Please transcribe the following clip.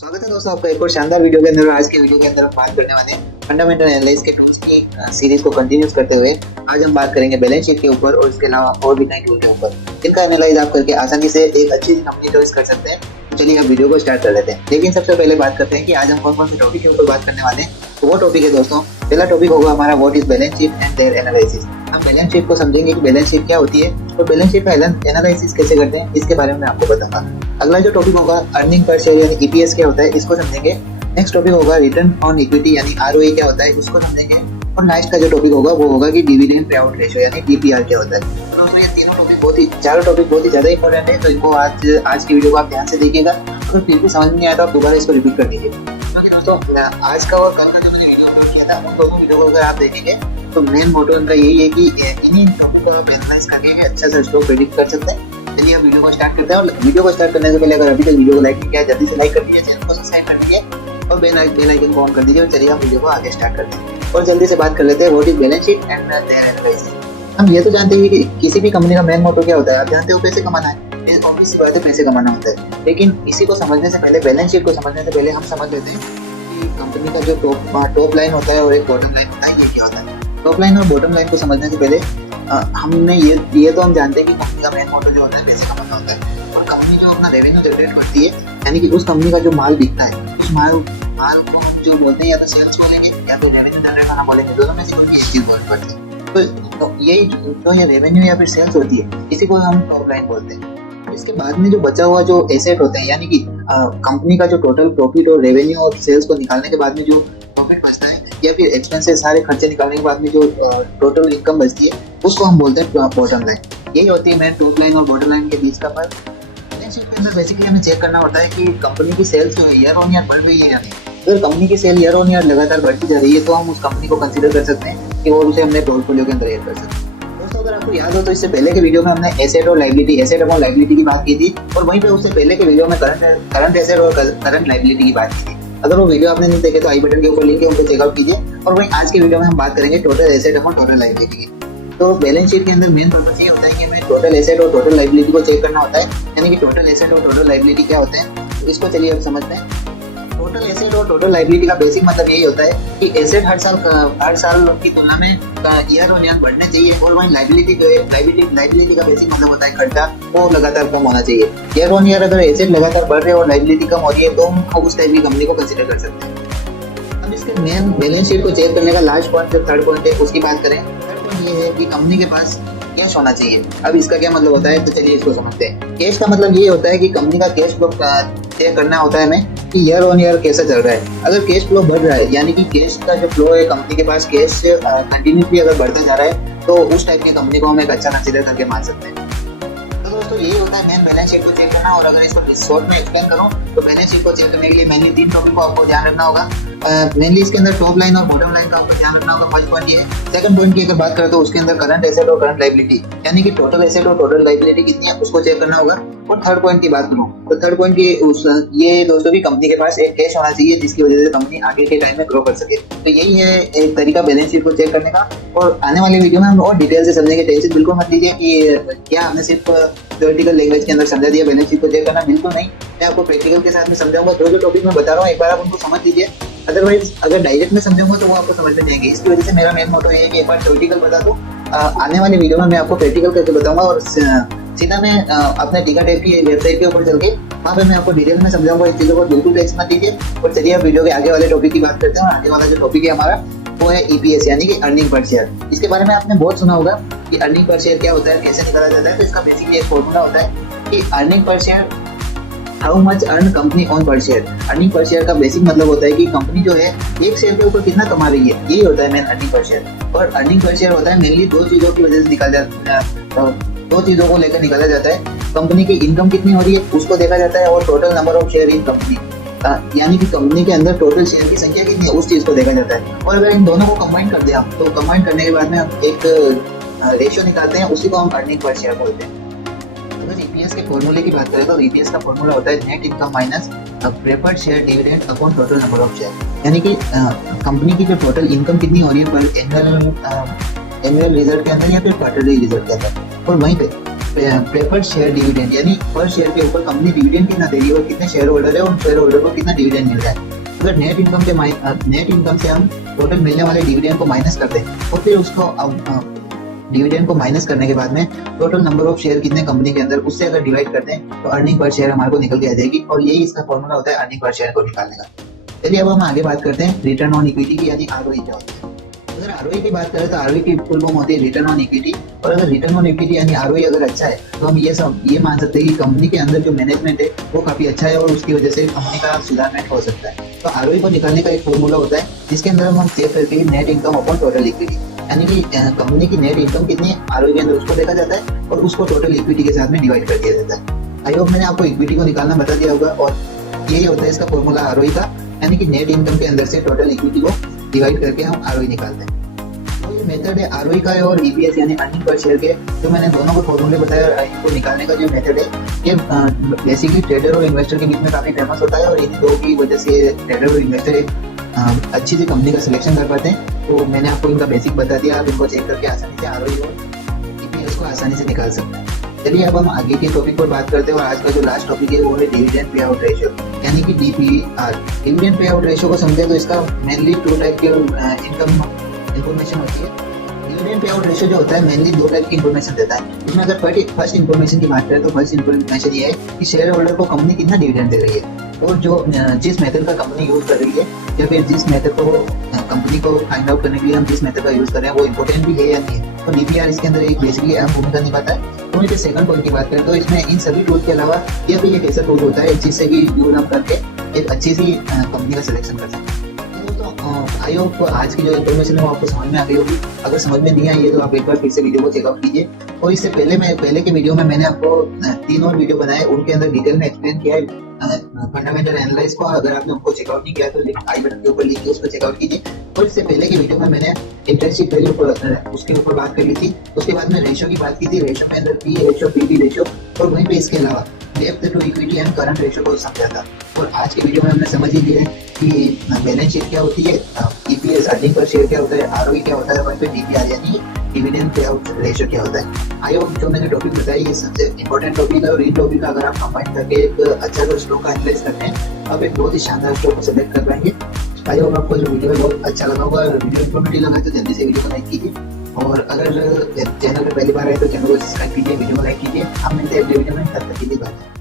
स्वागत है दोस्तों आपका एक और शानदार वीडियो के अंदर। आज के वीडियो के अंदर हम बात करने वाले हैं फंडामेंटल एनालिसिस के टूल्स की सीरीज को कंटिन्यूस करते हुए आज हम बात करेंगे बैलेंस शीट के ऊपर और इसके अलावा और भी कई टूल के ऊपर जिनका एनालाइज आप करके आसानी से एक अच्छी कंपनी चॉइस कर सकते हैं। तो चलिए हम वीडियो को स्टार्ट कर लेते हैं। लेकिन सबसे पहले बात करते हैं कि आज हम कौन कौन से टॉपिक के ऊपर बात करने वाले हैं। तो वो टॉपिक है दोस्तों, पहला टॉपिक होगा हमारा what is balance sheet and their analysis. हम बैलेंस शीट को समझेंगे कि बैलेंस शीट क्या होती है और बैलेंस शीट का एनालिसिस कैसे करते हैं, इसके बारे में मैं आपको बताऊंगा। अगला जो टॉपिक होगा अर्निंग पर शेयर यानी ईपीएस क्या होता है, इसको समझेंगे। नेक्स्ट टॉपिक होगा रिटर्न ऑन इक्विटी यानी आरओई क्या होता है, इसको समझेंगे। और लास्ट का जो टॉपिक होगा वो होगा कि डिविडेंड पे आउट रेशियो यानी डीपीआर क्या होता है। तो दोस्तों ये चारों टॉपिक बहुत ही ज्यादा इंपॉर्टेंट है, तो इनको आज की वीडियो को आप ध्यान से देखिएगा। अगर फिर भी समझ में नहीं आया तो आप दोबारा इसको रिपीट कर दीजिए। क्योंकि दोस्तों आज का और कल का जो मैंने वीडियो अपलोड किया था उन दोनों वीडियो को अगर आप देखेंगे तो मेन मोटो उनका यही है कि इन्हीं टॉपिक को आप एनालाइज करके अच्छा से स्टॉक प्रेडिक्ट कर सकते हैं। चलिए अब वीडियो को स्टार्ट करते हैं। और वीडियो को स्टार्ट करने से पहले अगर अभी तक वीडियो को लाइक नहीं किया जल्दी से लाइक कर दीजिए, चैनल को सब्सक्राइब कर दीजिए और बेल आइकन को ऑन कर दीजिए। और चलिए हम वीडियो को आगे स्टार्ट करते हैं और जल्दी से बात कर लेते हैं what is balance sheet and their analysis. हम ये तो जानते हैं कि किसी भी कंपनी का मेन मोटो क्या होता है, आप जानते हो पैसे कमाना है। ऑब्वियस सी बात है, पैसे कमाना होता है। लेकिन इसी को समझने से पहले, बैलेंस शीट को समझने से पहले हम समझ लेते हैं कि कंपनी का जो टॉप लाइन होता है और एक बॉटम लाइन होता है, ये क्या होता है। टॉप लाइन और बॉटम लाइन को समझने से पहले हमने ये तो हम जानते हैं कि कंपनी का मेन मोटो जो होता है पैसे कमाना होता है। और कंपनी जो अपना रेवेन्यू जनरेट करती है यानी कि उस कंपनी का जो माल बिकता है उस माल को जो बोलते हैं या तो सेल्स बोलेंगे या फिर रेवेन्यू जनरेट करना बोलेंगे, दोनों में से कोई एक चीज बोलनी पड़ती है। तो यही जो ये रेवेन्यू या फिर सेल्स होती है इसी को हम टॉप लाइन बोलते हैं। इसके बाद में जो बचा हुआ जो एसेट होते हैं यानी कि कंपनी का जो टोटल प्रॉफिट और रेवेन्यू और सेल्स को निकालने के बाद में जो प्रॉफिट बचता है या फिर एक्सपेंसेस सारे खर्चे निकालने के बाद में जो टोटल इनकम बचती है उसको हम बोलते हैं बॉटम लाइन। यही होती है मेन टॉप लाइन और बॉटम लाइन के बीच का फर्क। बैलेंस शीट के अंदर बेसिकली हमें चेक करना होता है कि कंपनी की सेल्स जो है ईयर ऑन ईयर बढ़ रही है या नहीं। अगर कंपनी की सेल ईयर ऑन ईयर लगातार बढ़ती जा रही है तो हम उस कंपनी को कंसीडर कर सकते हैं कि और उसे हमने पोर्टफोलियो के अंदर ऐड कर सकते हैं। दोस्तों अगर आपको याद हो तो इससे पहले के वीडियो में हमने एसेट और लायबिलिटी, एसेट अपॉन लायबिलिटी की बात की थी और वहीं पे उससे पहले के वीडियो में करंट एसेट और करंट लायबिलिटी की बात की थी। अगर वो वीडियो आपने नहीं देखे तो आई बटन के ऊपर लिंक है, उनको चेकआउट कीजिए। और वहीं आज के वीडियो में हम बात करेंगे total asset upon total liability की। तो बैलेंस शीट के अंदर मेन पर्पस ये होता है कि हमें टोटल एसेट और टोटल लायबिलिटी को चेक करना होता है, यानी कि टोटल एसेट और टोटल लायबिलिटी क्या होते हैं। तो इसको चलिए अब समझते हैं। टोटल एसेट और टोटल लायबिलिटी का बेसिक मतलब यही होता है कि एसेट हर साल की तुलना में ईयर ऑन ईयर बढ़ने चाहिए और वहीं लायबिलिटी जो है लायबिलिटी का बेसिक मतलब होता है खर्चा, वो लगातार कम होना चाहिए। ईयर ऑन ईयर अगर एसेट लगातार बढ़ रहे हैं और लायबिलिटी कम हो रही है तो हम उस टाइप की कंपनी को कंसीडर कर सकते हैं। अब इसके मेन बैलेंस शीट को चेक करने का लास्ट पॉइंट जो थर्ड पॉइंट है उसकी बात करें। थर्ड पॉइंट ये है कि कंपनी के पास कैश होना चाहिए। अब इसका क्या मतलब होता है, तो चलिए इसको समझते हैं। कैश का मतलब ये होता है कि कंपनी का कैश फ्लो चेक करना होता है हमें कि ईयर ऑन ईयर कैसा चल रहा है। अगर कैश फ्लो बढ़ रहा है यानी कि कैश का जो फ्लो है कंपनी के पास कैश कंटिन्यूसली अगर बढ़ता जा रहा है तो उस टाइप की कंपनी को हम एक अच्छा कंसीडर करके मान सकते हैं। तो दोस्तों यही होता है मेन बैलेंस शीट को चेक करना। और अगर इसको शॉर्ट में एक्सप्लेन करूं तो बैलेंस शीट को चेक करने के लिए मेनली 3 टॉपिक को आपको ध्यान रखना होगा। मेनली इसके अंदर टॉप लाइन और बॉटम लाइन का आपको ध्यान रखना होगा। फर्स्ट पॉइंट ये है। सेकंड पॉइंट की अगर बात करें तो उसके अंदर करंट एसेट और करंट लायबिलिटी यानी कि टोटल एसेट और टोटल लायबिलिटी कितनी है उसको चेक करना होगा। और थर्ड पॉइंट की बात करूं तो थर्ड पॉइंट की ये दोस्तों की कंपनी के पास एक कैश होना चाहिए जिसकी वजह से कंपनी आगे के टाइम में ग्रो कर सके। तो यही है एक तरीका बैलेंस शीट को चेक करने का। और आने वाले वीडियो में हम और डिटेल से समझेंगे। टेंशन बिल्कुल मत लीजिए कि क्या हमने सिर्फ थ्योरेटिकल लैंग्वेज के अंदर समझा दिया बैलेंस शीट को चेक करना, बिल्कुल नहीं। मैं आपको प्रैक्टिकल के साथ में समझाऊंगा। जो टॉपिक मैं बता रहा हूँ एक बार आप उनको समझ लीजिए, अदरवाइज अगर डायरेक्ट में समझाऊंगा तो वो आपको समझ में नहीं आएगी। इसकी वजह से मेरा मेन मोटो है कि एक बार थ्योरेटिकल बता दूं, आने वाले वीडियो में मैं आपको प्रैक्टिकल करके बताऊंगा। और सीधा मैं अपने टीका टाइप की वेबसाइट के ऊपर चल के वहाँ पे मैं आपको डिटेल में समझाऊंगा। इस चीज़ों को बिल्कुल टेंशन मत लीजिए। और चलिए अब वीडियो के आगे वाले टॉपिक की बात करते हैं। आगे वाला जो टॉपिक है हमारा वो है ईपीएस यानी कि अर्निंग पर शेयर। इसके बारे में आपने बहुत सुना होगा कि अर्निंग पर शेयर क्या होता है, कैसे निकाला जाता है। तो इसका बेसिकली एक फॉर्मूला होता है कि earning per share how much earn company on पर शेयर। अर्निंग पर शेयर का बेसिक मतलब होता है कि कंपनी जो है एक शेयर के ऊपर कितना कमा रही है, यही होता है मेन अर्निंग पर शेयर। और अर्निंग पर शेयर होता है मेनली दो चीजों की वजह से दो चीजों को लेकर निकाला जाता है। कंपनी की इनकम कितनी हो रही है उसको देखा जाता है और total number of share in company यानी कि कंपनी के अंदर टोटल शेयर की संख्या कितनी है उस चीज को देखा जाता है। और अगर इन दोनों को कंबाइन कर दिया तो कंबाइन करने के बाद में हम एक रेशियो निकालते हैं, उसी को हम अर्निंग पर शेयर बोलते हैं। अगर ईपीएस के फॉर्मूले की बात करें तो ईपीएस का फॉर्मूला होता है net income minus preferred share dividend upon total number of share. यानी कि कंपनी की जो टोटल इनकम कितनी हो रही है पर एनुअल रिजल्ट के अंदर या फिर क्वार्टरली रिजल्ट के अंदर, और वहीं पे प्रेफर्ड शेयर डिविडेंड, यानी पर शेयर के ऊपर कंपनी डिविडेंड कितना दे रही है और कितने शेयर होल्डर है, उन शेयर होल्डर को कितना डिविडेंड मिल रहा है। अगर नेट इनकम से हम टोटल मिलने वाले डिविडेंड को माइनस कर दें और फिर उसको डिविडेंड को माइनस करने के बाद में टोटल नंबर ऑफ शेयर कितने कंपनी के अंदर, उससे अगर डिवाइड करते हैं तो अर्निंग पर शेयर हमारे को निकल के आ जाएगी और यही इसका फॉर्मूला होता है अर्निंग पर शेयर को निकालने का। चलिए अब हम आगे बात करते हैं रिटर्न ऑन इक्विटी की, यानी आरओई क्या होता है। अगर आरओई की बात करें तो आरओई की फुल फॉर्म होती है रिटर्न ऑन इक्विटी, और अगर रिटर्न ऑन इक्विटी यानी आरओई अगर अच्छा है तो हम ये मान सकते हैं कि कंपनी के अंदर जो मैनेजमेंट है वो काफी अच्छा है और उसकी वजह से कंपनी का सुधारमेंट हो सकता है। तो आरओई को निकालने का एक फॉर्मूला होता है जिसके अंदर हम सेव करते हैं net income upon total equity, यानी कि कंपनी की नेट इनकम कितनी है आरओई के अंदर उसको देखा जाता है और उसको टोटल इक्विटी के साथ में डिवाइड कर दिया जाता है। आई होप मैंने आपको इक्विटी को निकालना बता दिया होगा और यही होता है इसका फॉर्मूला आरओई का, यानी कि नेट इनकम के अंदर से टोटल इक्विटी को डिवाइड करके हम आरओई निकालते हैं। तो ये मेथड है आरओई का और ईपीएस यानी अर्निंग पर शेयर के, जो मैंने दोनों को फॉर्मूले बताया, इनको निकालने का जो मेथड है ये बेसिकली ट्रेडर और इन्वेस्टर के बीच में काफी फेमस होता है और इन दो की वजह से ट्रेडर और इन्वेस्टर एक अच्छी सी कंपनी का सिलेक्शन कर पाते हैं। तो मैंने आपको इनका बेसिक बता दिया, आप इनको चेक करके आसानी से आरओई और ईपीएस को आसानी से निकाल सकते हैं। चलिए अब हम आगे के टॉपिक पर बात करते हैं और आज का जो लास्ट टॉपिक है वो है डिविडेंड पे आउट रेशियो, यानी कि DPR. Dividend pay out ratio को समझे तो इसका मेनली 2 टाइप के इनकम इंफॉर्मेशन होती है। डिविडेंड पे आउट रेशियो जो होता है मेनली 2 टाइप की इंफॉर्मेशन देता है। इसमें अगर फर्स्ट इंफॉर्मेशन की बात करें तो फर्स्ट इंफॉर्मेशन ये है कि शेयर होल्डर को कंपनी कितना डिविडेंड दे रही है और जो जिस मेथड का कंपनी यूज कर रही है या फिर जिस मेथड को कंपनी को फाइंड आउट करने के लिए हम जिस मेथड का यूज कर रहे हैं वो इम्पोर्टेंट भी है या नहीं है। तो डीपीआर इसके अंदर एक बेसिकली अहम भूमिका निभाता है। तो इसके सेकंड पॉइंट की बात करें तो इसमें इन सभी टूल के अलावा यह भी एक ऐसा टूल होता है जिससे कि यूज हम करके एक अच्छी सी कंपनी का सिलेक्शन कर सकते हैं। आई होप आज की जो इन्फॉर्मेशन है वो आपको समझ में आ गई होगी। अगर समझ में नहीं आई है तो आप एक बार फिर से वीडियो को चेकआउट कीजिए। और इससे पहले के वीडियो में मैंने आपको 3 और वीडियो बनाए, उनके अंदर डिटेल में एक्सप्लेन किया है फंडामेंटल एनालाइज को। अगर आपने उनको चेकआउट नहीं किया तो आई बटन के ऊपर लिंक है, उसको चेकआउट कीजिए। और इससे पहले के वीडियो में मैंने इंटरेस्ट वैल्यू उसके ऊपर बात कर ली थी। उसके बाद में रेशियो की बात की थी, रेशियो में अंदर पी रेशियो, पीबी रेशियो, और वहीं पे इसके अलावा depth to equity and current ratio को समझा था। और आज के वीडियो में हमने समझ ही लिया कि बैलेंस शीट क्या होती है, ईपीएस अर्निंग पर शेयर क्या होता है, आरओई क्या होता है, वहीं पे डीपीआर यानी डिविडेंड पे आउट रेशियो क्या होता है। आई होप जो मैंने टॉपिक बताई ये सबसे इंपॉर्टेंट टॉपिक है और इन टॉपिक का अगर आप कंबाइन करके एक अच्छा जो स्टॉक का एनालाइज करते हैं आप एक बहुत ही शानदार स्टॉक को सेलेक्ट कर पाएंगे। आई होप आपको जो वीडियो है बहुत अच्छा लगा होगा। अगर वीडियो इन्फॉर्मेटिव लगा तो जल्दी से वीडियो को लाइक कीजिए और अगर चैनल पर पहली बार आए तो चैनल को सब्सक्राइब कीजिए, वीडियो को लाइक कीजिए। हम मिलते हैं अगले वीडियो में, तब तक के लिए बाय।